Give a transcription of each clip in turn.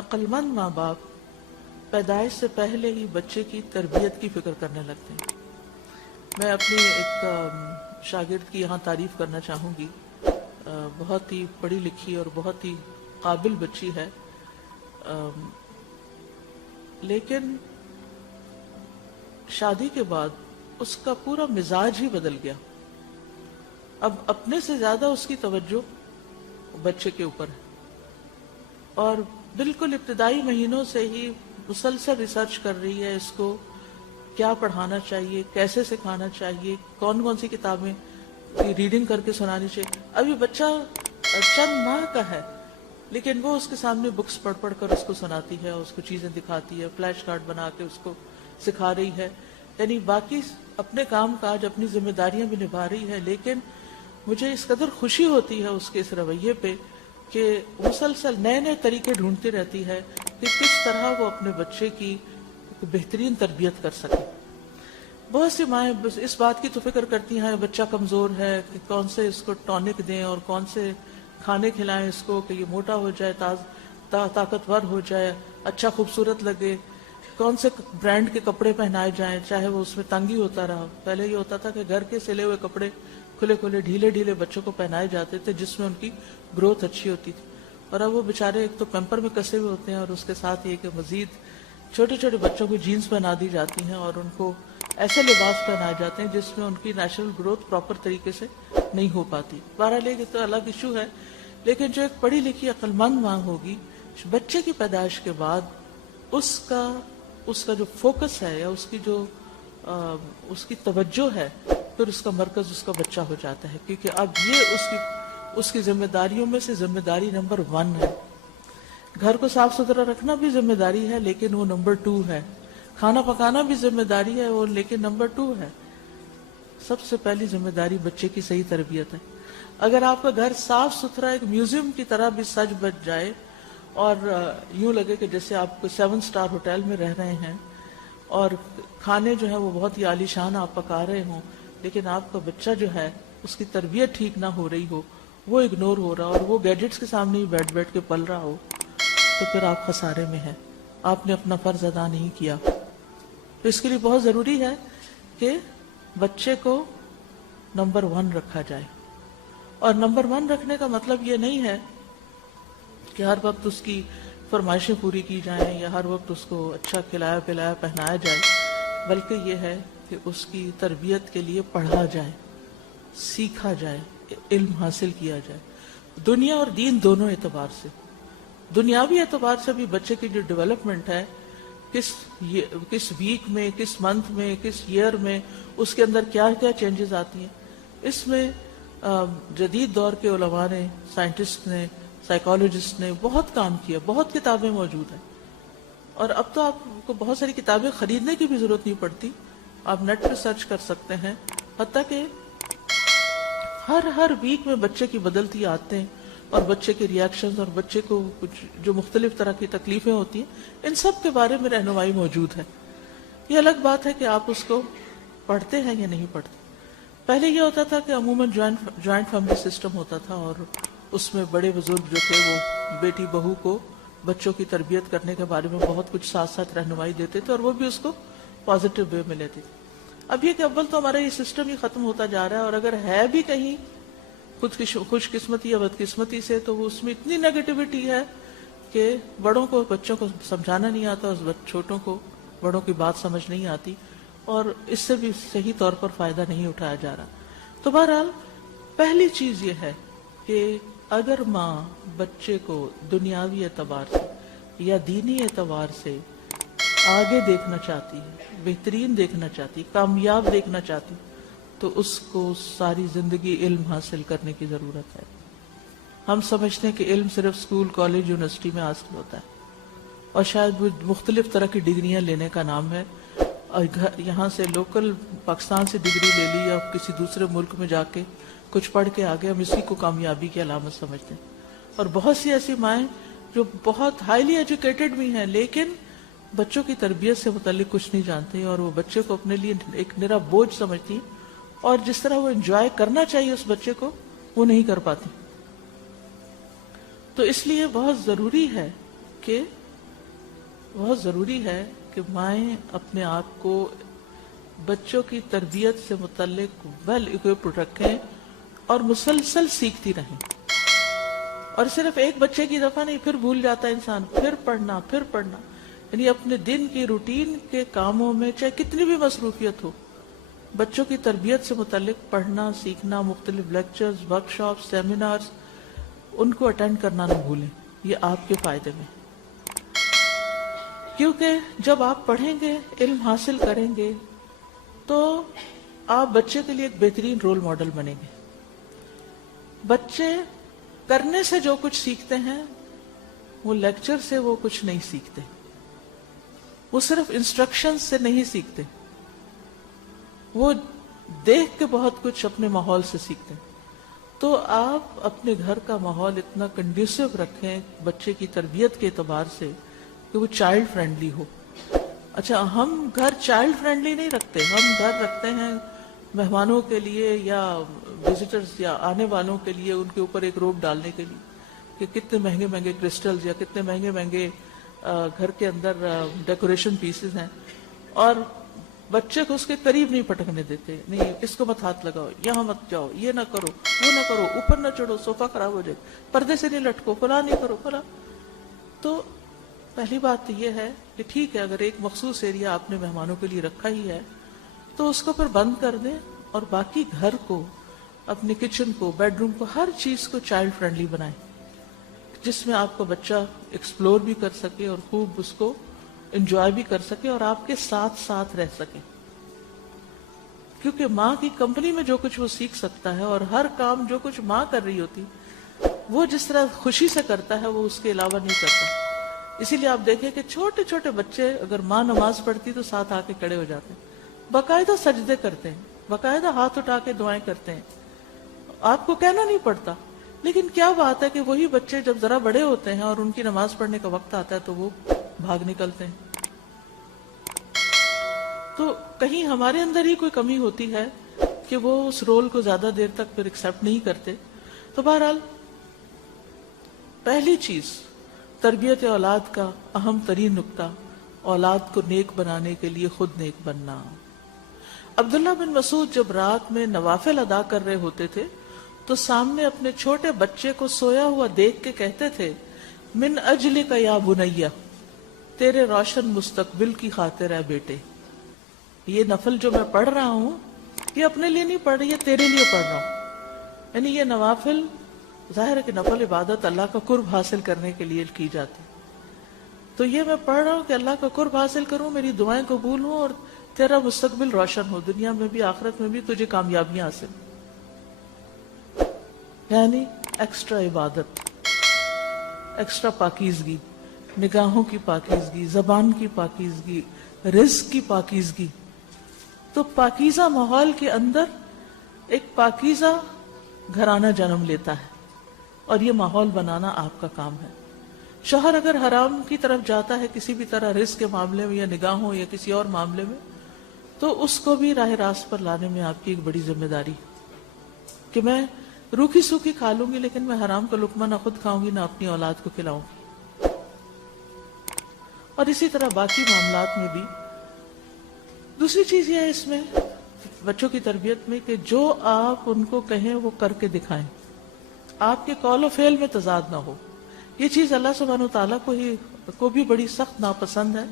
عقل مند ماں باپ پیدائش سے پہلے ہی بچے کی تربیت کی فکر کرنے لگتے ہیں. میں اپنی ایک شاگرد کی یہاں تعریف کرنا چاہوں گی. بہت ہی پڑھی لکھی اور بہت ہی قابل بچی ہے، لیکن شادی کے بعد اس کا پورا مزاج ہی بدل گیا. اب اپنے سے زیادہ اس کی توجہ بچے کے اوپر ہے، اور بالکل ابتدائی مہینوں سے ہی مسلسل ریسرچ کر رہی ہے اس کو کیا پڑھانا چاہیے، کیسے سکھانا چاہیے، کون کون سی کتابیں ریڈنگ کر کے سنانی چاہیے. ابھی بچہ چند ماہ کا ہے لیکن وہ اس کے سامنے بکس پڑھ پڑھ کر اس کو سناتی ہے، اس کو چیزیں دکھاتی ہے، فلیش کارڈ بنا کے اس کو سکھا رہی ہے. یعنی باقی اپنے کام کاج اپنی ذمہ داریاں بھی نبھا رہی ہے، لیکن مجھے اس قدر خوشی ہوتی ہے اس کے اس رویے پہ کہ مسلسل نئے نئے طریقے ڈھونڈتی رہتی ہے کہ کس طرح وہ اپنے بچے کی بہترین تربیت کر سکے. بہت سی مائیں بس اس بات کی تو فکر کرتی ہیں بچہ کمزور ہے کہ کون سے اس کو ٹونک دیں اور کون سے کھانے کھلائیں اس کو کہ یہ موٹا ہو جائے، طاقتور ہو جائے، اچھا خوبصورت لگے، کون سے برانڈ کے کپڑے پہنائے جائیں چاہے وہ اس میں تنگی ہوتا رہا. پہلے یہ ہوتا تھا کہ گھر کے سلے ہوئے کپڑے کھلے کھلے ڈھیلے ڈھیلے بچوں کو پہنائے جاتے تھے جس میں ان کی گروتھ اچھی ہوتی تھی. اور اب وہ بیچارے ایک تو پیمپر میں کسے ہوئے ہوتے ہیں اور اس کے ساتھ یہ کہ مزید چھوٹے چھوٹے بچوں کو جینز پہنا دی جاتی ہیں اور ان کو ایسے لباس پہنائے جاتے ہیں جس میں ان کی نیچرل گروتھ پراپر طریقے سے نہیں ہو پاتی. بہرحال یہ تو الگ ایشو ہے، لیکن جو ایک پڑھی لکھی عقل مند ماں ہوگی بچے کی پیدائش کے بعد اس کا جو فوکس ہے یا اس کی جو اس کی توجہ ہے پھر اس کا مرکز اس کا بچہ ہو جاتا ہے، کیونکہ اب یہ اس کی ذمہ داریوں میں سے ذمہ داری نمبر 1 ہے. گھر کو صاف ستھرا رکھنا بھی ذمہ داری ہے لیکن وہ نمبر 2 ہے. کھانا پکانا بھی ذمہ داری ہے وہ لیکن نمبر 2 ہے. سب سے پہلی ذمہ داری بچے کی صحیح تربیت ہے. اگر آپ کا گھر صاف ستھرا ایک میوزیم کی طرح بھی سج بج جائے اور یوں لگے کہ جیسے آپ کو 7 اسٹار ہوٹل میں رہ رہے ہیں اور کھانے جو ہیں وہ بہت ہی عالی شان آپ پکا رہے ہوں، لیکن آپ کا بچہ جو ہے اس کی تربیت ٹھیک نہ ہو رہی ہو، وہ اگنور ہو رہا اور وہ گیجٹس کے سامنے ہی بیٹھ کے پل رہا ہو، تو پھر آپ خسارے میں ہیں، آپ نے اپنا فرض ادا نہیں کیا. تو اس کے لیے بہت ضروری ہے کہ بچے کو نمبر 1 رکھا جائے. اور نمبر 1 رکھنے کا مطلب یہ نہیں ہے کہ ہر وقت اس کی فرمائشیں پوری کی جائیں یا ہر وقت اس کو اچھا کھلایا پلایا پہنایا جائے، بلکہ یہ ہے کہ اس کی تربیت کے لیے پڑھا جائے، سیکھا جائے، علم حاصل کیا جائے، دنیا اور دین دونوں اعتبار سے. دنیاوی اعتبار سے بھی بچے کی جو ڈیولپمنٹ ہے کس ویک میں، کس منتھ میں، کس ایئر میں اس کے اندر کیا کیا چینجز آتی ہیں، اس میں جدید دور کے علماء نے، سائنٹسٹ نے، سائیکالوجسٹ نے بہت کام کیا، بہت کتابیں موجود ہیں. اور اب تو آپ کو بہت ساری کتابیں خریدنے کی بھی ضرورت نہیں پڑتی، آپ نیٹ پہ سرچ کر سکتے ہیں. حتیٰ کہ ہر ویک میں بچے کی بدلتی عادتیں اور بچے کے ریاکشنز اور بچے کو کچھ جو مختلف طرح کی تکلیفیں ہوتی ہیں ان سب کے بارے میں رہنمائی موجود ہے. یہ الگ بات ہے کہ آپ اس کو پڑھتے ہیں یا نہیں پڑھتے. پہلے یہ ہوتا تھا کہ عموماً جوائنٹ فیملی سسٹم ہوتا تھا اور اس میں بڑے بزرگ جو تھے وہ بیٹی بہو کو بچوں کی تربیت کرنے کے بارے میں بہت کچھ ساتھ ساتھ رہنمائی دیتے تھے اور وہ بھی اس کو پازیٹیو وے میں لیتے تھے. اب یہ کہ اول تو ہمارا یہ سسٹم ہی ختم ہوتا جا رہا ہے، اور اگر ہے بھی کہیں خود کی خوش قسمتی یا بدقسمتی سے تو وہ اس میں اتنی نیگیٹیوٹی ہے کہ بڑوں کو بچوں کو سمجھانا نہیں آتا، اس چھوٹوں کو بڑوں کی بات سمجھ نہیں آتی، اور اس سے بھی صحیح طور پر فائدہ نہیں اٹھایا جا رہا. تو بہرحال پہلی چیز یہ ہے کہ اگر ماں بچے کو دنیاوی اعتبار سے یا دینی اعتبار سے آگے دیکھنا چاہتی ہے، بہترین دیکھنا چاہتی، کامیاب دیکھنا چاہتی، تو اس کو ساری زندگی علم حاصل کرنے کی ضرورت ہے. ہم سمجھتے ہیں کہ علم صرف اسکول، کالج، یونیورسٹی میں حاصل ہوتا ہے اور شاید وہ مختلف طرح کی ڈگریاں لینے کا نام ہے، اور یہاں سے لوکل پاکستان سے ڈگری لے لی یا کسی دوسرے ملک میں جا کے کچھ پڑھ کے آگے ہم اسی کو کامیابی کی علامت سمجھتے ہیں. اور بہت سی ایسی مائیں جو بہت ہائیلی ایجوکیٹڈ بھی ہیں لیکن بچوں کی تربیت سے متعلق کچھ نہیں جانتی اور وہ بچے کو اپنے لیے ایک نرا بوجھ سمجھتی ہیں، اور جس طرح وہ انجوائے کرنا چاہیے اس بچے کو وہ نہیں کر پاتی. تو اس لیے بہت ضروری ہے کہ بہت ضروری ہے کہ مائیں اپنے آپ کو بچوں کی تربیت سے متعلق ویل اکوپڈ رکھیں اور مسلسل سیکھتی رہیں. اور صرف ایک بچے کی دفعہ نہیں، پھر بھول جاتا ہے انسان، پھر پڑھنا. یعنی اپنے دن کی روٹین کے کاموں میں چاہے کتنی بھی مصروفیت ہو، بچوں کی تربیت سے متعلق پڑھنا، سیکھنا، مختلف لیکچرز، ورک شاپ، سیمینارز، ان کو اٹینڈ کرنا نہ بھولیں. یہ آپ کے فائدے میں، کیونکہ جب آپ پڑھیں گے، علم حاصل کریں گے، تو آپ بچے کے لیے ایک بہترین رول ماڈل بنیں گے. بچے کرنے سے جو کچھ سیکھتے ہیں، وہ لیکچر سے وہ کچھ نہیں سیکھتے، وہ صرف انسٹرکشن سے نہیں سیکھتے، وہ دیکھ کے بہت کچھ اپنے ماحول سے سیکھتے ہیں. تو آپ اپنے گھر کا ماحول اتنا کنڈیوسو رکھیں بچے کی تربیت کے اعتبار سے کہ وہ چائلڈ فرینڈلی ہو. اچھا، ہم گھر چائلڈ فرینڈلی نہیں رکھتے، ہم گھر رکھتے ہیں مہمانوں کے لیے یا وزٹرز یا آنے والوں کے لیے، ان کے اوپر ایک روب ڈالنے کے لیے کہ کتنے مہنگے مہنگے کرسٹلز یا کتنے مہنگے مہنگے گھر کے اندر ڈیکوریشن پیسز ہیں، اور بچے کو اس کے قریب نہیں پٹکنے دیتے. نہیں، اس کو مت ہاتھ لگاؤ، یہاں مت جاؤ، یہ نہ کرو، وہ نہ کرو، اوپر نہ چڑھو، صوفہ خراب ہو جائے، پردے سے نہیں لٹکو، فلاں نہیں کرو، فلاں. تو پہلی بات تو یہ ہے کہ ٹھیک ہے، اگر ایک مخصوص ایریا آپ نے مہمانوں کے لیے رکھا ہی ہے تو اس کو پھر بند کر دیں، اور باقی گھر کو، اپنے کچن کو، بیڈ روم کو، ہر چیز کو چائلڈ فرینڈلی بنائیں، جس میں آپ کا بچہ ایکسپلور بھی کر سکے اور خوب اس کو انجوائے بھی کر سکے اور آپ کے ساتھ ساتھ رہ سکے. کیونکہ ماں کی کمپنی میں جو کچھ وہ سیکھ سکتا ہے، اور ہر کام جو کچھ ماں کر رہی ہوتی وہ جس طرح خوشی سے کرتا ہے وہ اس کے علاوہ نہیں کرتا. اسی لیے آپ دیکھیں کہ چھوٹے چھوٹے بچے اگر ماں نماز پڑھتی تو ساتھ آ کے کھڑے ہو جاتے ہیں، باقاعدہ سجدے کرتے ہیں، باقاعدہ ہاتھ اٹھا کے دعائیں کرتے ہیں. آپ کو کہنا نہیں پڑتا. لیکن کیا بات ہے کہ وہی بچے جب ذرا بڑے ہوتے ہیں اور ان کی نماز پڑھنے کا وقت آتا ہے تو وہ بھاگ نکلتے ہیں. تو کہیں ہمارے اندر ہی کوئی کمی ہوتی ہے کہ وہ اس رول کو زیادہ دیر تک پھر ایکسیپٹ نہیں کرتے. تو بہرحال پہلی چیز، تربیت اولاد کا اہم ترین نقطہ، اولاد کو نیک بنانے کے لیے خود نیک بننا. عبداللہ بن مسعود جب رات میں نوافل ادا کر رہے ہوتے تھے تو سامنے اپنے چھوٹے بچے کو سویا ہوا دیکھ کے کہتے تھے، من اجلک یا بنیا، تیرے روشن مستقبل کی خاطر ہے بیٹے، یہ نفل جو میں پڑھ رہا ہوں یہ اپنے لیے نہیں پڑھ رہی، یہ تیرے لیے پڑھ رہا ہوں. یعنی یہ نوافل، ظاہر ہے کہ نفل عبادت اللہ کا قرب حاصل کرنے کے لیے کی جاتی، تو یہ میں پڑھ رہا ہوں کہ اللہ کا قرب حاصل کروں، میری دعائیں قبول ہوں اور تیرا مستقبل روشن ہو، دنیا میں بھی آخرت میں بھی تجھے کامیابیاں حاصل. یعنی ایکسٹرا عبادت، ایکسٹرا پاکیزگی، نگاہوں کی پاکیزگی، زبان کی پاکیزگی، رزق کی پاکیزگی. تو پاکیزہ ماحول کے اندر ایک پاکیزہ گھرانہ جنم لیتا ہے، اور یہ ماحول بنانا آپ کا کام ہے. شوہر اگر حرام کی طرف جاتا ہے کسی بھی طرح، رزق کے معاملے میں یا نگاہوں یا کسی اور معاملے میں، تو اس کو بھی راہ راست پر لانے میں آپ کی ایک بڑی ذمہ داری کہ میں روکھی سوکھی کھا لوں گی لیکن میں حرام کا لقمہ نہ خود کھاؤں گی نہ اپنی اولاد کو کھلاؤں گی. اور اسی طرح باقی معاملات میں بھی. دوسری چیز یہ ہے اس میں بچوں کی تربیت میں کہ جو آپ ان کو کہیں وہ کر کے دکھائیں، آپ کے قول و فعل میں تضاد نہ ہو. یہ چیز اللہ سبحانہ وتعالیٰ کو بھی بڑی سخت ناپسند ہے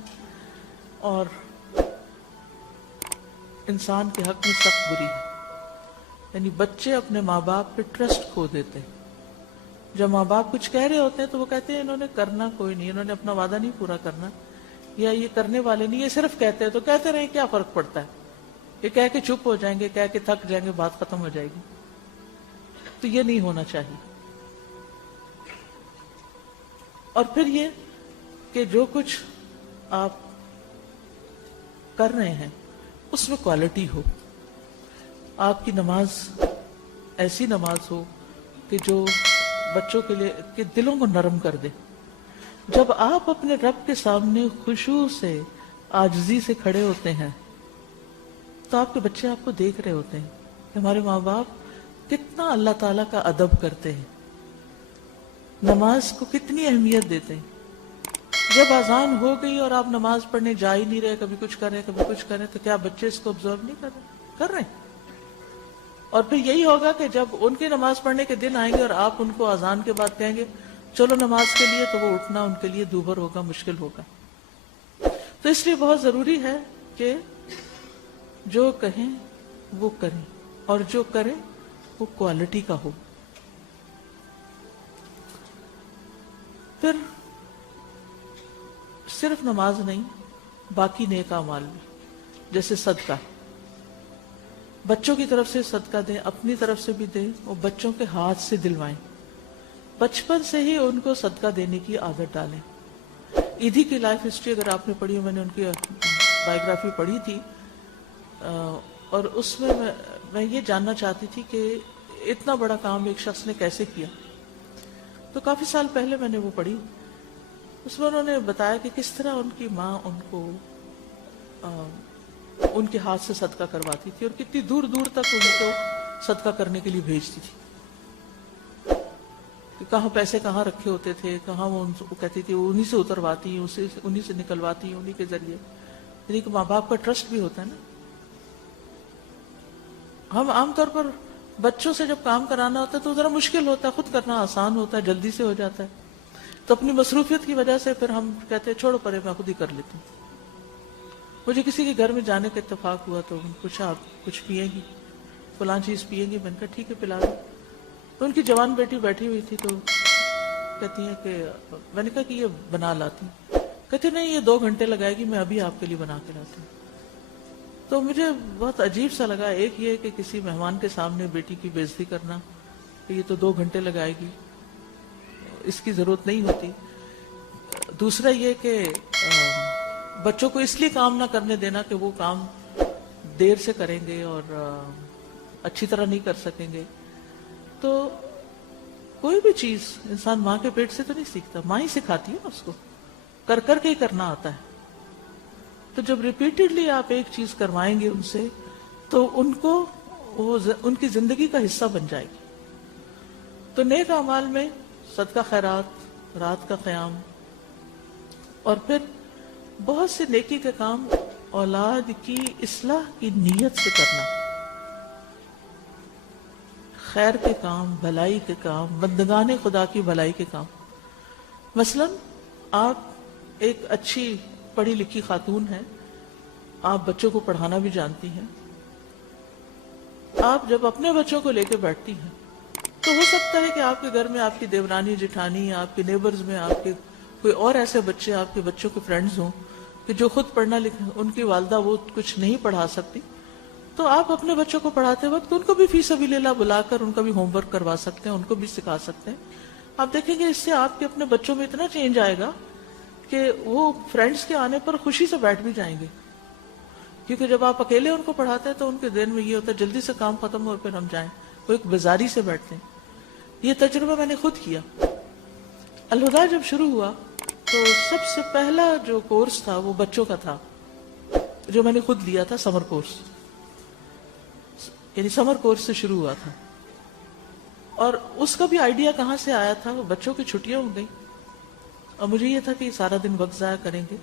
اور انسان کے حق میں سخت بری ہے. یعنی بچے اپنے ماں باپ پہ ٹرسٹ کھو دیتے ہیں. جب ماں باپ کچھ کہہ رہے ہوتے ہیں تو وہ کہتے ہیں انہوں نے کرنا کوئی نہیں، انہوں نے اپنا وعدہ نہیں پورا کرنا، یا یہ کرنے والے نہیں، یہ صرف کہتے ہیں تو کہتے رہیں، کیا فرق پڑتا ہے، یہ کہہ کے چپ ہو جائیں گے، کہہ کے تھک جائیں گے، بات ختم ہو جائے گی. تو یہ نہیں ہونا چاہیے. اور پھر یہ کہ جو کچھ آپ کر رہے ہیں اس میں کوالٹی ہو. آپ کی نماز ایسی نماز ہو کہ جو بچوں کے لیے کہ دلوں کو نرم کر دے. جب آپ اپنے رب کے سامنے خشوع سے، عاجزی سے کھڑے ہوتے ہیں تو آپ کے بچے آپ کو دیکھ رہے ہوتے ہیں کہ ہمارے ماں باپ کتنا اللہ تعالیٰ کا ادب کرتے ہیں، نماز کو کتنی اہمیت دیتے ہیں. جب اذان ہو گئی اور آپ نماز پڑھنے جا ہی نہیں رہے، کبھی کچھ کر رہے کبھی کچھ کر رہے، تو کیا بچے اس کو آبزرو نہیں کر رہے ہیں؟ اور پھر یہی ہوگا کہ جب ان کی نماز پڑھنے کے دن آئیں گے اور آپ ان کو اذان کے بعد کہیں گے چلو نماز کے لیے، تو وہ اٹھنا ان کے لیے دوبھر ہوگا، مشکل ہوگا۔ تو اس لیے بہت ضروری ہے کہ جو کہیں وہ کریں، اور جو کریں وہ کوالٹی کا ہو۔ پھر صرف نماز نہیں، باقی نیک اعمال بھی، جیسے صدقہ، بچوں کی طرف سے صدقہ دیں، اپنی طرف سے بھی دیں، اور بچوں کے ہاتھ سے دلوائیں، بچپن سے ہی ان کو صدقہ دینے کی عادت ڈالیں۔ ایدھی کی لائف ہسٹری اگر آپ نے پڑھی ہو، میں نے ان کی بائیوگرافی پڑھی تھی، اور اس میں یہ جاننا چاہتی تھی کہ اتنا بڑا کام ایک شخص نے کیسے کیا۔ تو کافی سال پہلے میں نے وہ پڑھی، اس میں انہوں نے بتایا کہ کس طرح ان کی ماں ان کو ان کے ہاتھ سے صدقہ کرواتی تھی، اور کتنی دور دور تک ان کو صدقہ کرنے کے لیے بھیجتی تھی، کہ کہاں پیسے کہاں رکھے ہوتے تھے، کہاں وہ کہتی تھی انہی سے اترواتی، انہی سے نکلواتی، انہی کے ذریعے۔ یعنی کہ ماں باپ کا ٹرسٹ بھی ہوتا ہے نا۔ ہم عام طور پر بچوں سے جب کام کرانا ہوتا ہے تو ذرا مشکل ہوتا ہے، خود کرنا آسان ہوتا ہے، جلدی سے ہو جاتا ہے، تو اپنی مصروفیت کی وجہ سے پھر ہم کہتے ہیں چھوڑو پرے، میں خود ہی کر لیتی ہوں۔ مجھے کسی کے گھر میں جانے کا اتفاق ہوا تو پوچھا آپ کچھ پیئیں گی، فلاں چیز پیئیں گی؟ میں نے کہا ٹھیک ہے پلا دو۔ تو ان کی جوان بیٹی بیٹھی ہوئی تھی، تو کہتی ہیں کہ میں نے کہا کہ یہ بنا لاتی، کہتی نہیں یہ 2 گھنٹے لگائے گی، میں ابھی آپ کے لیے بنا کے لاتی ہوں۔ تو مجھے بہت عجیب سا لگا، ایک یہ کہ کسی مہمان کے سامنے بیٹی کی بے عزتی کرنا، کہ یہ تو 2 گھنٹے لگائے گی، اس کی ضرورت نہیں ہوتی۔ دوسرا یہ کہ بچوں کو اس لیے کام نہ کرنے دینا کہ وہ کام دیر سے کریں گے اور اچھی طرح نہیں کر سکیں گے۔ تو کوئی بھی چیز انسان ماں کے پیٹ سے تو نہیں سیکھتا، ماں ہی سکھاتی ہے اس کو، کر کر کے ہی کرنا آتا ہے۔ تو جب ریپیٹڈلی آپ ایک چیز کروائیں گے ان سے، تو ان کو وہ ان کی زندگی کا حصہ بن جائے گی۔ تو نیک اعمال میں صدقہ خیرات، رات کا قیام، اور پھر بہت سے نیکی کے کام اولاد کی اصلاح کی نیت سے کرنا، خیر کے کام، بھلائی کے کام، بندگان خدا کی بھلائی کے کام۔ مثلا آپ ایک اچھی پڑھی لکھی خاتون ہیں، آپ بچوں کو پڑھانا بھی جانتی ہیں، آپ جب اپنے بچوں کو لے کے بیٹھتی ہیں تو ہو سکتا ہے کہ آپ کے گھر میں آپ کی دیورانی جٹھانی، آپ کے نیبرز میں آپ کے کوئی اور ایسے بچے، آپ کے بچوں کے فرینڈز ہوں کہ جو خود پڑھنا لکھنا، ان کی والدہ وہ کچھ نہیں پڑھا سکتی، تو آپ اپنے بچوں کو پڑھاتے وقت ان کو بھی فی سبیل اللہ بلا کر ان کا بھی ہوم ورک کروا سکتے ہیں، ان کو بھی سکھا سکتے ہیں۔ آپ دیکھیں گے اس سے آپ کے اپنے بچوں میں اتنا چینج آئے گا کہ وہ فرینڈز کے آنے پر خوشی سے بیٹھ بھی جائیں گے، کیونکہ جب آپ اکیلے ان کو پڑھاتے ہیں تو ان کے ذہن میں یہ ہوتا ہے جلدی سے کام ختم ہو اور پھر ہم جائیں، وہ ایک بیزاری سے بیٹھتے ہیں۔ یہ تجربہ میں نے خود کیا۔ الہدیٰ جب شروع ہوا تو سب سے پہلا جو کورس تھا وہ بچوں کا تھا، جو میں نے خود لیا تھا، سمر کورس، یعنی سمر کورس سے شروع ہوا تھا۔ اور اس کا بھی آئیڈیا کہاں سے آیا تھا، بچوں کی چھٹیاں ہو گئی اور مجھے یہ تھا کہ سارا دن وقت ضائع کریں گے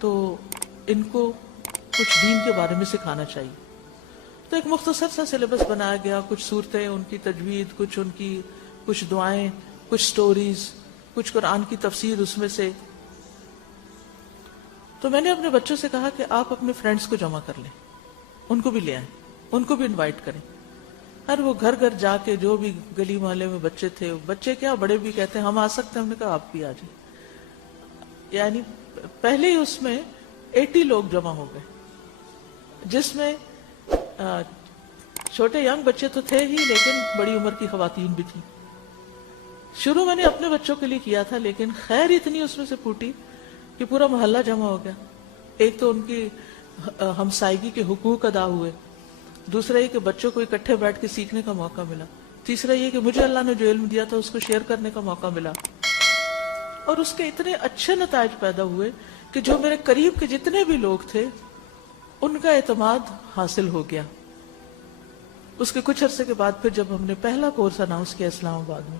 تو ان کو کچھ دین کے بارے میں سکھانا چاہیے۔ تو ایک مختصر سا سلیبس بنایا گیا، کچھ صورتیں، ان کی تجوید، کچھ دعائیں، کچھ سٹوریز، کچھ قرآن کی تفسیر اس میں سے۔ تو میں نے اپنے بچوں سے کہا کہ آپ اپنے فرینڈز کو جمع کر لیں، ان کو بھی لے آئیں، ان کو بھی انوائٹ کریں۔ ہر وہ گھر گھر جا کے جو بھی گلی محلے میں بچے تھے، بچے کیا بڑے بھی کہتے ہیں ہم آ سکتے ہیں، ہم نے کہا آپ بھی آ جائیں۔ یعنی پہلے ہی اس میں 80 لوگ جمع ہو گئے، جس میں چھوٹے ینگ بچے تو تھے ہی لیکن بڑی عمر کی خواتین بھی تھیں۔ شروع میں نے اپنے بچوں کے لیے کیا تھا، لیکن خیر اتنی اس میں سے پھوٹی کہ پورا محلہ جمع ہو گیا۔ ایک تو ان کی ہمسائیگی کے حقوق ادا ہوئے، دوسرا یہ کہ بچوں کو اکٹھے بیٹھ کے سیکھنے کا موقع ملا، تیسرا یہ کہ مجھے اللہ نے جو علم دیا تھا اس کو شیئر کرنے کا موقع ملا، اور اس کے اتنے اچھے نتائج پیدا ہوئے کہ جو میرے قریب کے جتنے بھی لوگ تھے ان کا اعتماد حاصل ہو گیا۔ اس کے کچھ عرصے کے بعد پھر جب ہم نے پہلا کورس اناؤنس کیا اسلام آباد میں،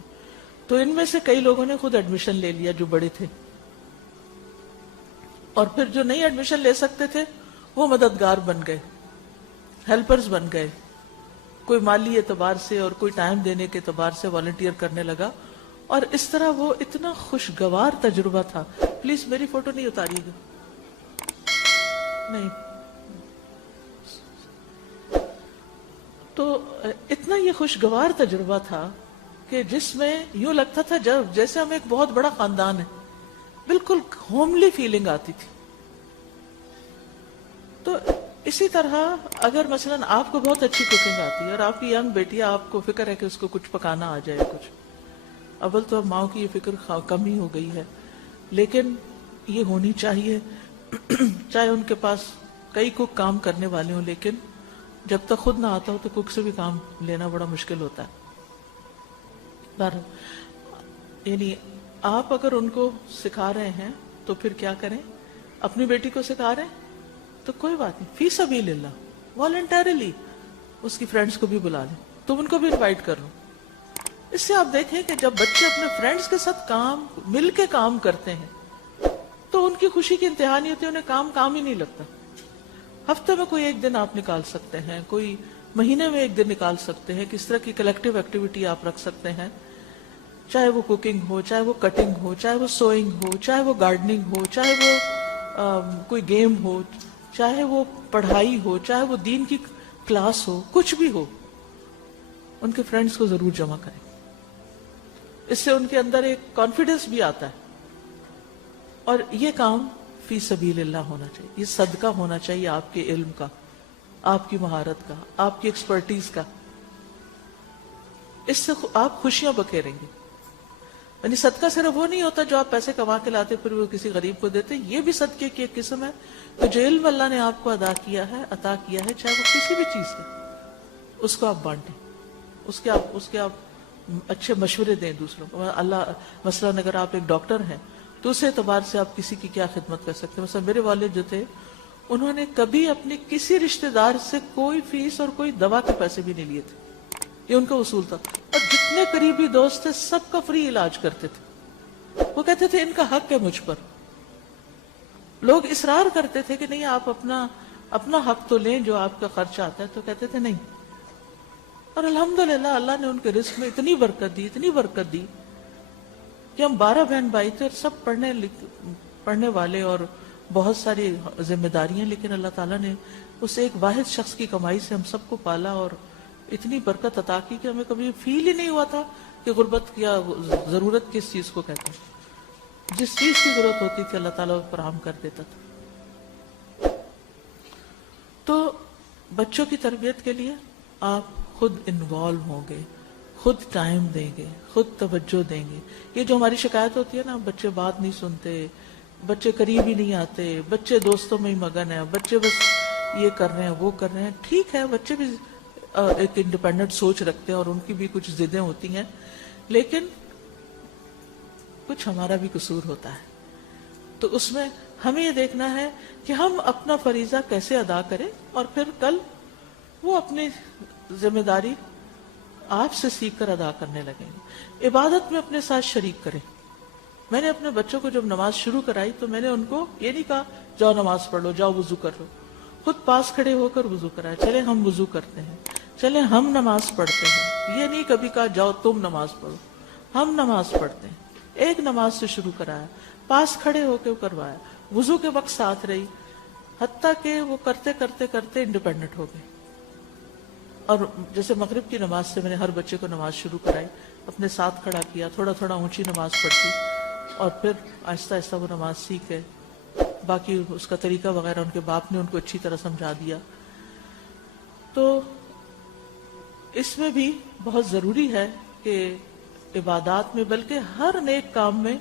تو ان میں سے کئی لوگوں نے خود ایڈمیشن لے لیا جو بڑے تھے، اور پھر جو نہیں ایڈمیشن لے سکتے تھے وہ مددگار بن گئے، ہیلپرز بن گئے، کوئی مالی اعتبار سے اور کوئی ٹائم دینے کے اعتبار سے والنٹیئر کرنے لگا، اور اس طرح وہ اتنا خوشگوار تجربہ تھا. پلیز میری فوٹو نہیں اتاریے گا، نہیں. تو اتنا یہ خوشگوار تجربہ تھا کہ جس میں یوں لگتا تھا جیسے ہم ایک بہت بڑا خاندان ہے، بالکل ہوملی فیلنگ آتی تھی. تو اسی طرح اگر مثلا آپ کو بہت اچھی کوکنگ آتی ہے اور آپ کی ینگ بیٹی، آپ کو فکر ہے کہ اس کو کچھ پکانا آ جائے کچھ، اول تو اب ماؤں کی یہ فکر کم ہی ہو گئی ہے، لیکن یہ ہونی چاہیے. چاہے ان کے پاس کئی کوک کام کرنے والے ہوں، لیکن جب تک خود نہ آتا ہو تو کوک سے بھی کام لینا بڑا مشکل ہوتا ہے. یعنی آپ اگر ان کو سکھا رہے ہیں تو پھر کیا کریں؟ اپنی بیٹی کو سکھا رہے ہیں تو کوئی بات نہیں، فی سبیل اللہ والنٹریلی اس کی فرینڈز کو بھی بلا لیں، تم ان کو بھی انوائٹ کر لو. اس سے آپ دیکھیں کہ جب بچے اپنے فرینڈز کے ساتھ مل کے کام کرتے ہیں تو ان کی خوشی کی انتہا نہیں ہوتی، انہیں کام ہی نہیں لگتا. ہفتے میں کوئی ایک دن آپ نکال سکتے ہیں، کوئی مہینے میں ایک دن نکال سکتے ہیں، کس طرح کی کلیکٹیو ایکٹیویٹی آپ رکھ سکتے ہیں، چاہے وہ کوکنگ ہو، چاہے وہ کٹنگ ہو، چاہے وہ سوئنگ ہو، چاہے وہ گارڈننگ ہو، چاہے وہ کوئی گیم ہو، چاہے وہ پڑھائی ہو، چاہے وہ دین کی کلاس ہو، کچھ بھی ہو. ان کے فرینڈز کو ضرور جمع کریں، اس سے ان کے اندر ایک کانفیڈنس بھی آتا ہے. اور یہ کام فی سبیل اللہ ہونا چاہیے، یہ صدقہ ہونا چاہیے آپ کے علم کا، آپ کی مہارت کا، آپ کی ایکسپرٹیز کا. اس سے آپ خوشیاں بکھیریں گے. یعنی صدقہ صرف وہ نہیں ہوتا جو آپ پیسے کما کے لاتے پھر وہ کسی غریب کو دیتے، یہ بھی صدقے کی ایک قسم ہے کہ جو علم اللہ نے آپ کو عطا کیا ہے، چاہے وہ کسی بھی چیز کا، اس کو آپ بانٹیں، اس کے آپ اچھے مشورے دیں دوسروں کو. اللہ مثلا اگر آپ ایک ڈاکٹر ہیں تو اس اعتبار سے آپ کسی کی کیا خدمت کر سکتے ہیں. مثلا میرے والد جو تھے انہوں نے کبھی اپنے کسی رشتہ دار سے کوئی فیس اور کوئی دوا کے پیسے بھی نہیں لیے تھے، یہ ان کا اصول تھا. اور جتنے قریبی دوست تھے سب کا فری علاج کرتے تھے. وہ کہتے تھے ان کا حق ہے مجھ پر. لوگ اصرار کرتے تھے کہ نہیں آپ اپنا حق تو لیں جو آپ کا خرچ آتا ہے، تو کہتے تھے نہیں. اور الحمدللہ اللہ نے ان کے رزق میں اتنی برکت دی کہ ہم 12 بہن بھائی تھے اور سب پڑھنے والے اور بہت ساری ذمہ داریاں، لیکن اللہ تعالیٰ نے اس ایک واحد شخص کی کمائی سے ہم سب کو پالا اور اتنی برکت عطا کی کہ ہمیں کبھی فیل ہی نہیں ہوا تھا کہ غربت یا ضرورت کس چیز کو کہتے ہیں. جس چیز کی ضرورت ہوتی تھی اللہ تعالیٰ فراہم کر دیتا تھا. تو بچوں کی تربیت کے لیے آپ خود انوالو ہوں گے، خود ٹائم دیں گے، خود توجہ دیں گے. یہ جو ہماری شکایت ہوتی ہے نا، بچے بات نہیں سنتے، بچے قریب ہی نہیں آتے، بچے دوستوں میں ہی مگن ہیں، بچے بس یہ کر رہے ہیں وہ کر رہے ہیں. ٹھیک ہے، بچے بھی ایک انڈیپینڈنٹ سوچ رکھتے ہیں اور ان کی بھی کچھ ضدیں ہوتی ہیں، لیکن کچھ ہمارا بھی قصور ہوتا ہے. تو اس میں ہمیں یہ دیکھنا ہے کہ ہم اپنا فریضہ کیسے ادا کریں اور پھر کل وہ اپنی ذمہ داری آپ سے سیکھ کر ادا کرنے لگیں گے. عبادت میں اپنے ساتھ شریک کریں. میں نے اپنے بچوں کو جب نماز شروع کرائی تو میں نے ان کو یہ نہیں کہا جاؤ نماز پڑھ لو، جاؤ وضو کر لو. خود پاس کھڑے ہو کر وضو کرایا، چلے ہم وضو کرتے ہیں، چلے ہم نماز پڑھتے ہیں. یہ نہیں کبھی کہا جاؤ تم نماز پڑھو، ہم نماز پڑھتے ہیں. ایک نماز سے شروع کرایا، پاس کھڑے ہو کے کروایا، وضو کے وقت ساتھ رہی، حتیٰ کہ وہ کرتے کرتے کرتے انڈیپینڈنٹ ہو گئے. اور جیسے مغرب کی نماز سے میں نے ہر بچے کو نماز شروع کرائی، اپنے ساتھ کھڑا کیا، تھوڑا تھوڑا اونچی نماز پڑھتی اور پھر آہستہ آہستہ وہ نماز سیکھے. باقی اس کا طریقہ وغیرہ ان کے باپ نے ان کو اچھی طرح سمجھا دیا. تو اس میں بھی بہت ضروری ہے کہ عبادات میں بلکہ ہر نیک کام میں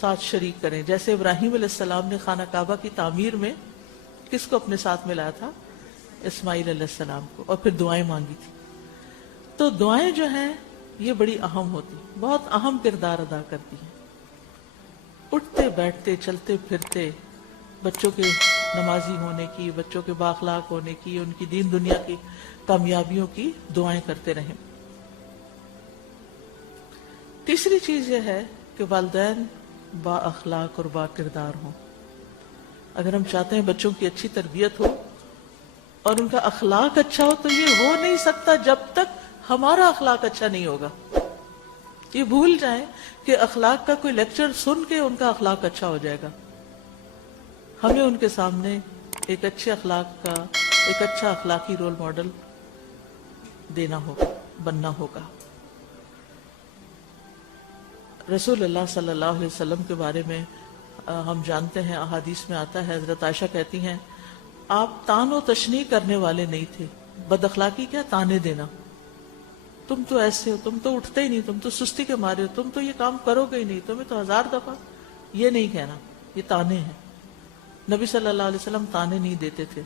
ساتھ شریک کریں. جیسے ابراہیم علیہ السلام نے خانہ کعبہ کی تعمیر میں کس کو اپنے ساتھ ملایا تھا؟ اسماعیل علیہ السلام کو، اور پھر دعائیں مانگی تھی. تو دعائیں جو ہیں یہ بڑی اہم ہوتی، بہت اہم کردار ادا کرتی ہیں. اٹھتے بیٹھتے چلتے پھرتے بچوں کے نمازی ہونے کی، بچوں کے بااخلاق ہونے کی، ان کی دین دنیا کی کامیابیوں کی دعائیں کرتے رہیں. تیسری چیز یہ ہے کہ والدین با اخلاق اور با کردار ہوں. اگر ہم چاہتے ہیں بچوں کی اچھی تربیت ہو اور ان کا اخلاق اچھا ہو، تو یہ ہو نہیں سکتا جب تک ہمارا اخلاق اچھا نہیں ہوگا. یہ بھول جائیں کہ اخلاق کا کوئی لیکچر سن کے ان کا اخلاق اچھا ہو جائے گا. ہمیں ان کے سامنے ایک اچھے اخلاق کا، ایک اچھا اخلاقی رول ماڈل دینا ہوگا، بننا ہوگا. رسول اللہ صلی اللہ علیہ وسلم کے بارے میں ہم جانتے ہیں، احادیث میں آتا ہے، حضرت عائشہ کہتی ہیں آپ تان و تشنیع کرنے والے نہیں تھے. بد اخلاقی کیا؟ تانے دینا. تم تو ایسے ہو، تم تو اٹھتے ہی نہیں، تم تو سستی کے مارے ہو، تم تو یہ کام کرو گے ہی نہیں، تمہیں تو 1000 دفعہ. یہ نہیں کہنا، یہ تانے ہیں. نبی صلی اللہ علیہ وسلم تانے نہیں دیتے تھے،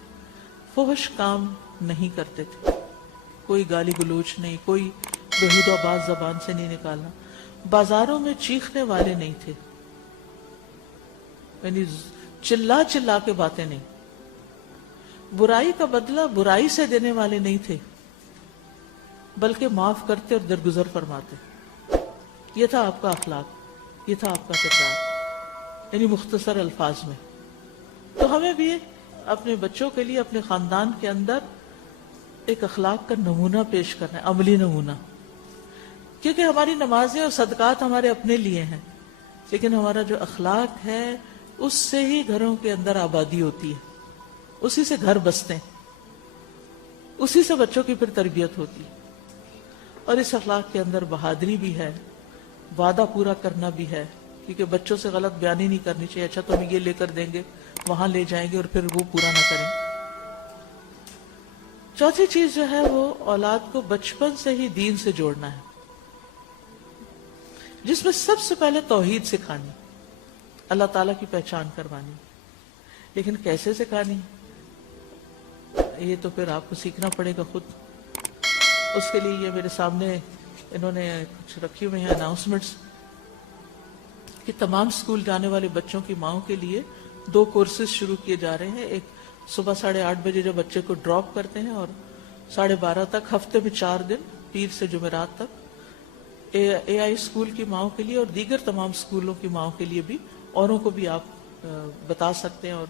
فحش کام نہیں کرتے تھے، کوئی گالی گلوچ نہیں، کوئی بےہودہ بات زبان سے نہیں نکالنا. بازاروں میں چیخنے والے نہیں تھے، یعنی چلا چلا کے باتیں نہیں. برائی کا بدلہ برائی سے دینے والے نہیں تھے، بلکہ معاف کرتے اور درگزر فرماتے. یہ تھا آپ کا اخلاق، یہ تھا آپ کا کردار، یعنی مختصر الفاظ میں. تو ہمیں بھی اپنے بچوں کے لیے اپنے خاندان کے اندر ایک اخلاق کا نمونہ پیش کرنا ہے، عملی نمونہ. کیونکہ ہماری نمازیں اور صدقات ہمارے اپنے لیے ہیں، لیکن ہمارا جو اخلاق ہے اس سے ہی گھروں کے اندر آبادی ہوتی ہے، اسی سے گھر بستے ہیں، اسی سے بچوں کی پھر تربیت ہوتی ہے. اور اس اخلاق کے اندر بہادری بھی ہے، وعدہ پورا کرنا بھی ہے، کیونکہ بچوں سے غلط بیانی نہیں کرنی چاہیے. اچھا تم یہ لے کر دیں گے، وہاں لے جائیں گے اور پھر وہ پورا نہ کریں. چوتھی چیز جو ہے وہ اولاد کو بچپن سے ہی دین سے جوڑنا ہے، جس میں سب سے پہلے توحید سکھانی، اللہ تعالیٰ کی پہچان کروانی. لیکن کیسے سکھانی؟ یہ تو پھر آپ کو سیکھنا پڑے گا خود. اس کے لیے یہ میرے سامنے انہوں نے کچھ رکھی ہوئے ہیں اناؤنسمنٹس کہ تمام سکول جانے والے بچوں کی ماؤں کے لیے 2 کورسز شروع کیے جا رہے ہیں. ایک صبح 8:30 بجے جو بچے کو ڈراپ کرتے ہیں، اور 12:30 تک، ہفتے میں 4 دن، پیر سے جمعرات تک. اے آئی اسکول کی ماؤں کے لیے اور دیگر تمام اسکولوں کی ماؤں کے لیے بھی. اوروں کو بھی آپ بتا سکتے ہیں اور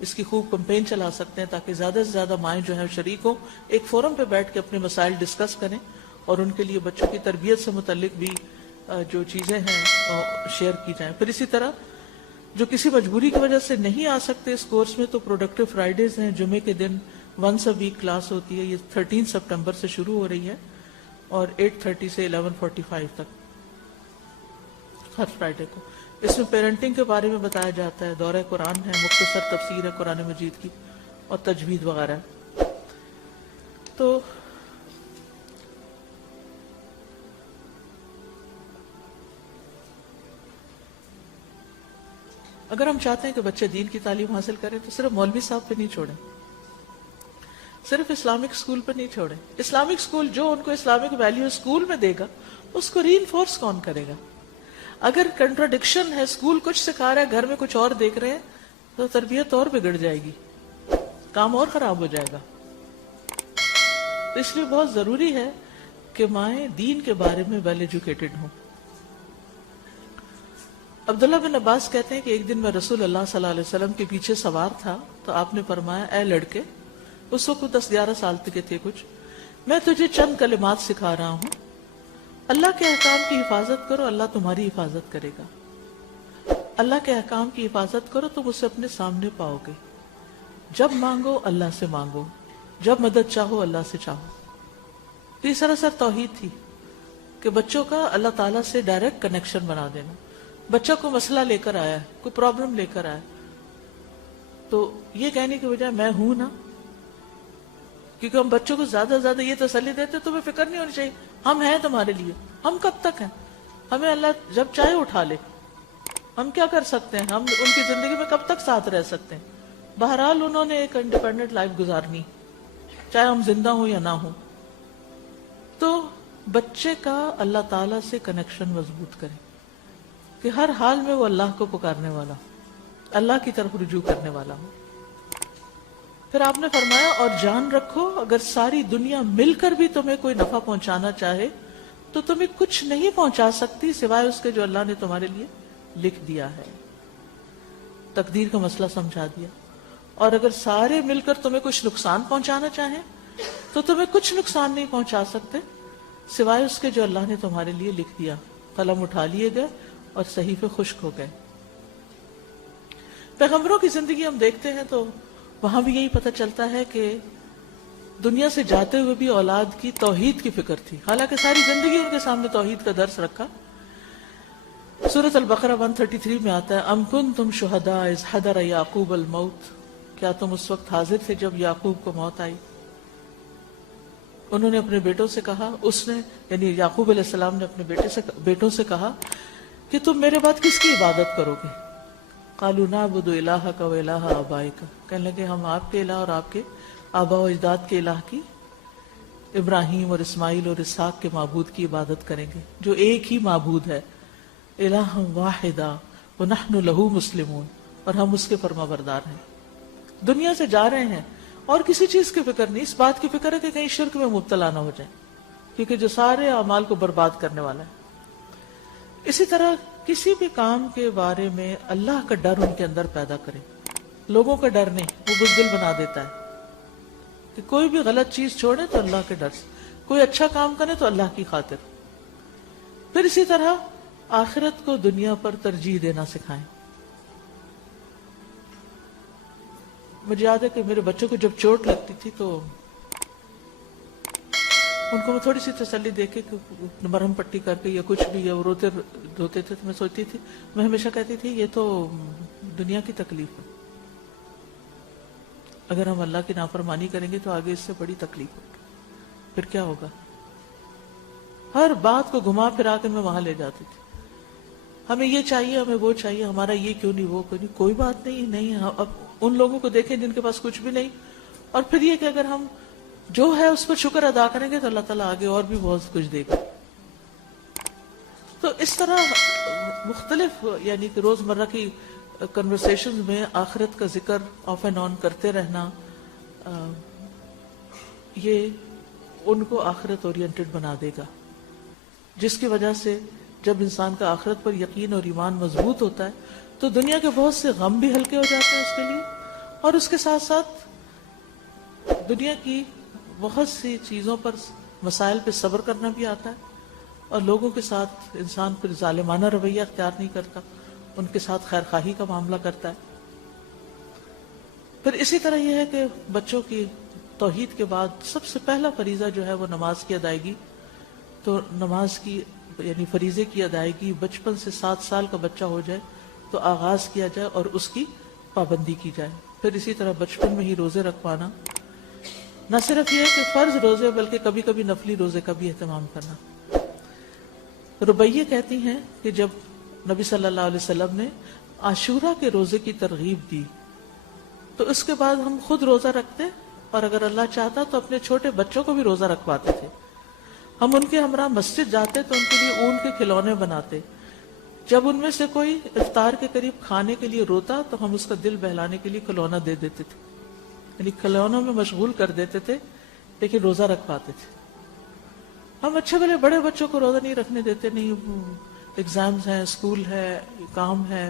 اس کی خوب کمپین چلا سکتے ہیں تاکہ زیادہ سے زیادہ مائیں جو ہیں شریک ہوں، ایک فورم پہ بیٹھ کے اپنے مسائل ڈسکس کریں اور ان کے لیے بچوں کی تربیت سے متعلق بھی جو چیزیں ہیں شیئر کی جائیں. پھر اسی طرح جو کسی مجبوری کی وجہ سے نہیں آ سکتے اس کورس میں، تو پروڈکٹیو فرائیڈیز ہیں، جمعے کے دن ونس اے ویک کلاس ہوتی ہے. یہ 13 سپٹمبر سے شروع ہو رہی ہے اور 8:30 سے 11:45 تک ہر فرائیڈے کو. اس میں پیرنٹنگ کے بارے میں بتایا جاتا ہے، دورہ قرآن ہے، مختصر تفسیر ہے قرآن مجید کی، اور تجوید وغیرہ. تو اگر ہم چاہتے ہیں کہ بچے دین کی تعلیم حاصل کریں تو صرف مولوی صاحب پہ نہیں چھوڑیں، صرف اسلامک اسکول پہ نہیں چھوڑیں. اسلامک اسکول جو ان کو اسلامک ویلیو اسکول میں دے گا، اس کو ری انفورس کون کرے گا؟ اگر کنٹراڈکشن ہے، اسکول کچھ سکھا رہا ہے، گھر میں کچھ اور دیکھ رہے ہیں، تو تربیت اور بگڑ جائے گی، کام اور خراب ہو جائے گا. تو اس لیے بہت ضروری ہے کہ مائیں دین کے بارے میں ویل ایجوکیٹڈ ہوں. عبداللہ بن عباس کہتے ہیں کہ ایک دن میں رسول اللہ صلی اللہ علیہ وسلم کے پیچھے سوار تھا تو آپ نے فرمایا، اے لڑکے، اس وقت 10-11 سال کے تھے کچھ، میں تجھے چند کلمات سکھا رہا ہوں. اللہ کے احکام کی حفاظت کرو، اللہ تمہاری حفاظت کرے گا. اللہ کے احکام کی حفاظت کرو، تم اسے اپنے سامنے پاؤ گے. جب مانگو اللہ سے مانگو، جب مدد چاہو اللہ سے چاہو. تو یہ سراسر توحید تھی کہ بچوں کا اللہ تعالیٰ سے ڈائریکٹ کنیکشن بنا دینا. بچہ کو مسئلہ لے کر آیا ہے، کوئی پرابلم لے کر آیا، تو یہ کہنے کی بجائے میں ہوں نا، کیونکہ ہم بچوں کو زیادہ سے زیادہ یہ تسلی دیتے تمہیں فکر نہیں ہونی چاہیے، ہم ہیں تمہارے لیے. ہم کب تک ہیں؟ ہمیں اللہ جب چاہے اٹھا لے، ہم کیا کر سکتے ہیں؟ ہم ان کی زندگی میں کب تک ساتھ رہ سکتے ہیں؟ بہرحال انہوں نے ایک انڈیپینڈنٹ لائف گزارنی، چاہے ہم زندہ ہوں یا نہ ہوں. تو بچے کا اللہ تعالیٰ سے کنیکشن مضبوط کریں کہ ہر حال میں وہ اللہ کو پکارنے والا، اللہ کی طرف رجوع کرنے والا ہو. پھر آپ نے فرمایا، اور جان رکھو اگر ساری دنیا مل کر بھی تمہیں کوئی نفع پہنچانا چاہے تو تمہیں کچھ نہیں پہنچا سکتی سوائے اس کے جو اللہ نے تمہارے لیے لکھ دیا ہے. تقدیر کا مسئلہ سمجھا دیا. اور اگر سارے مل کر تمہیں کچھ نقصان پہنچانا چاہیں تو تمہیں کچھ نقصان نہیں پہنچا سکتے سوائے اس کے جو اللہ نے تمہارے لیے لکھ دیا. قلم اٹھا لیے گئے اور صحیفے خشک ہو گئے. پیغمبروں کی زندگی ہم دیکھتے ہیں تو وہاں بھی یہی پتہ چلتا ہے کہ دنیا سے جاتے ہوئے بھی اولاد کی توحید کی فکر تھی، حالانکہ ساری زندگی ان کے سامنے توحید کا درس رکھا. سورۃ البقرہ 133 میں آتا ہے ام کنتم شہداء اذ حضر یعقوب الموت، کیا تم اس وقت حاضر تھے جب یعقوب کو موت آئی. انہوں نے اپنے بیٹوں سے کہا، اس نے یعنی یعقوب علیہ السلام نے اپنے بیٹوں سے کہا کہ تم میرے بعد کس کی عبادت کرو گے؟ قالوا نعبد الہک و الہ آبائک، کہنے لگے ہم آپ کے الہ اور آپ کے آبا و اجداد کے الہ کی، ابراہیم اور اسماعیل اور اسحاق کے معبود کی عبادت کریں گے جو ایک ہی معبود ہے، الہ واحدہ ونحن لہ مسلمون، اور ہم اس کے فرما بردار ہیں. دنیا سے جا رہے ہیں اور کسی چیز کی فکر نہیں، اس بات کی فکر ہے کہ کہیں شرک میں مبتلا نہ ہو جائیں، کیونکہ جو سارے اعمال کو برباد کرنے والا ہے. اسی طرح کسی بھی کام کے بارے میں اللہ کا ڈر ان کے اندر پیدا کریں، لوگوں کا ڈر نہیں، وہ بزدل بنا دیتا ہے. کہ کوئی بھی غلط چیز چھوڑے تو اللہ کے ڈر سے، کوئی اچھا کام کرے تو اللہ کی خاطر. پھر اسی طرح آخرت کو دنیا پر ترجیح دینا سکھائیں. مجھے یاد ہے کہ میرے بچوں کو جب چوٹ لگتی تھی تو ان کو میں تھوڑی سی تسلی دے کے مرہم پٹی کر کے یا کچھ بھی، یا وہ روتے دھوتے تھے تو میں سوچتی تھی، میں ہمیشہ کہتی تھی یہ تو دنیا کی تکلیف ہے، اگر ہم اللہ کی نافرمانی کریں گے تو آگے اس سے بڑی تکلیف ہوگی، پھر کیا ہوگا. ہر بات کو گھما پھرا کے میں وہاں لے جاتی تھی، ہمیں یہ چاہیے، ہمیں وہ چاہیے، ہمارا یہ کیوں نہیں، وہ کیوں نہیں. کوئی بات نہیں. اب ان لوگوں کو دیکھیں جن کے پاس کچھ بھی نہیں، اور پھر یہ کہ اگر ہم جو ہے اس پر شکر ادا کریں گے تو اللہ تعالیٰ آگے اور بھی بہت کچھ دے گا. تو اس طرح مختلف یعنی کہ روزمرہ کی کنورسیشن میں آخرت کا ذکر آف اینڈ آن کرتے رہنا، یہ ان کو آخرت اورینٹڈ بنا دے گا، جس کی وجہ سے جب انسان کا آخرت پر یقین اور ایمان مضبوط ہوتا ہے تو دنیا کے بہت سے غم بھی ہلکے ہو جاتے ہیں اس کے لیے، اور اس کے ساتھ ساتھ دنیا کی بہت سی چیزوں پر مسائل پہ صبر کرنا بھی آتا ہے، اور لوگوں کے ساتھ انسان پھر ظالمانہ رویہ اختیار نہیں کرتا، ان کے ساتھ خیر خواہی کا معاملہ کرتا ہے. پھر اسی طرح یہ ہے کہ بچوں کی توحید کے بعد سب سے پہلا فریضہ جو ہے وہ نماز کی ادائیگی. تو نماز کی یعنی فریضے کی ادائیگی بچپن سے 7 سال کا بچہ ہو جائے تو آغاز کیا جائے اور اس کی پابندی کی جائے. پھر اسی طرح بچپن میں ہی روزے رکھوانا، نہ صرف یہ کہ فرض روزے بلکہ کبھی کبھی نفلی روزے کا بھی اہتمام کرنا. ربیہ کہتی ہیں کہ جب نبی صلی اللہ علیہ وسلم نے عاشورہ کے روزے کی ترغیب دی تو اس کے بعد ہم خود روزہ رکھتے، اور اگر اللہ چاہتا تو اپنے چھوٹے بچوں کو بھی روزہ رکھواتے تھے. ہم ان کے ہمراہ مسجد جاتے تو ان کے لیے اون کے کھلونے بناتے. جب ان میں سے کوئی افطار کے قریب کھانے کے لیے روتا تو ہم اس کا دل بہلانے کے لیے کھلونا دے دیتے تھے، یعنی کھلونوں میں مشغول کر دیتے تھے لیکن روزہ رکھواتے تھے. ہم اچھے بھلے بڑے بچوں کو روزہ نہیں رکھنے دیتے، نہیں ایگزامز ہیں، اسکول ہے، کام ہے،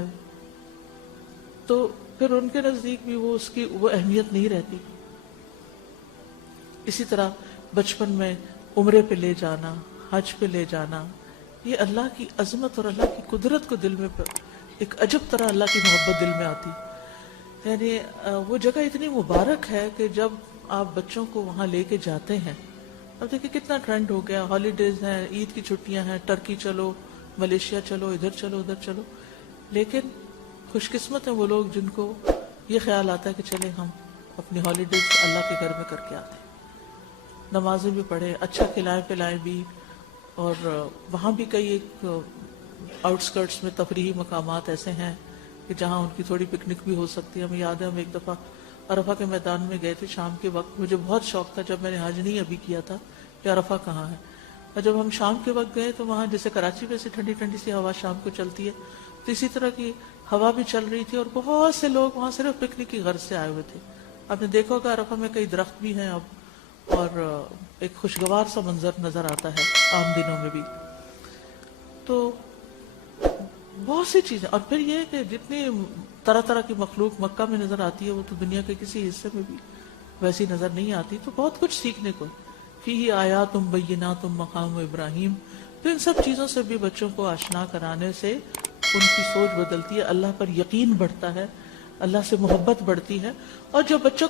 تو پھر ان کے نزدیک بھی اس کی وہ اہمیت نہیں رہتی. اسی طرح بچپن میں عمرے پہ لے جانا، حج پہ لے جانا، یہ اللہ کی عظمت اور اللہ کی قدرت کو دل میں ایک عجب طرح اللہ کی محبت دل میں آتی. یعنی وہ جگہ اتنی مبارک ہے کہ جب آپ بچوں کو وہاں لے کے جاتے ہیں، اب دیکھیں کتنا ٹرینڈ ہو گیا، ہالیڈیز ہیں، عید کی چھٹیاں ہیں، ٹرکی چلو، ملیشیا چلو، ادھر چلو ادھر چلو، لیکن خوش قسمت ہیں وہ لوگ جن کو یہ خیال آتا ہے کہ چلے ہم اپنی ہالیڈیز اللہ کے گھر میں کر کے آتے ہیں، نمازیں بھی پڑھیں، اچھا کھلائیں پلائیں بھی، اور وہاں بھی کئی ایک آؤٹ اسکرٹس میں تفریحی مقامات ایسے ہیں کہ جہاں ان کی تھوڑی پکنک بھی ہو سکتی ہے. ہمیں یاد ہے ہم ایک دفعہ عرفہ کے میدان میں گئے تھے شام کے وقت. مجھے بہت شوق تھا جب میں نے حج نہیں ابھی کیا تھا کہ عرفہ کہاں ہے، اور جب ہم شام کے وقت گئے تو وہاں جیسے کراچی میں سے ٹھنڈی ٹھنڈی سی ہوا شام کو چلتی ہے، تو اسی طرح کی ہوا بھی چل رہی تھی، اور بہت سے لوگ وہاں صرف پکنک کی غرض سے آئے ہوئے تھے. آپ نے دیکھا ہوگا عرفہ میں کئی درخت بھی ہیں اب، اور ایک خوشگوار سا منظر نظر آتا ہے عام دنوں میں بھی. تو بہت سی چیزیں، اور پھر یہ کہ جتنی طرح طرح کی مخلوق مکہ میں نظر آتی ہے، وہ تو دنیا کے کسی حصے میں بھی ویسی نظر نہیں آتی. تو بہت کچھ سیکھنے کو. فیہ آیات بینات مقام ابراہیم. تو ان سب چیزوں سے بھی بچوں کو آشنا کرانے سے ان کی سوچ بدلتی ہے، اللہ پر یقین بڑھتا ہے، اللہ سے محبت بڑھتی ہے. اور جو بچوں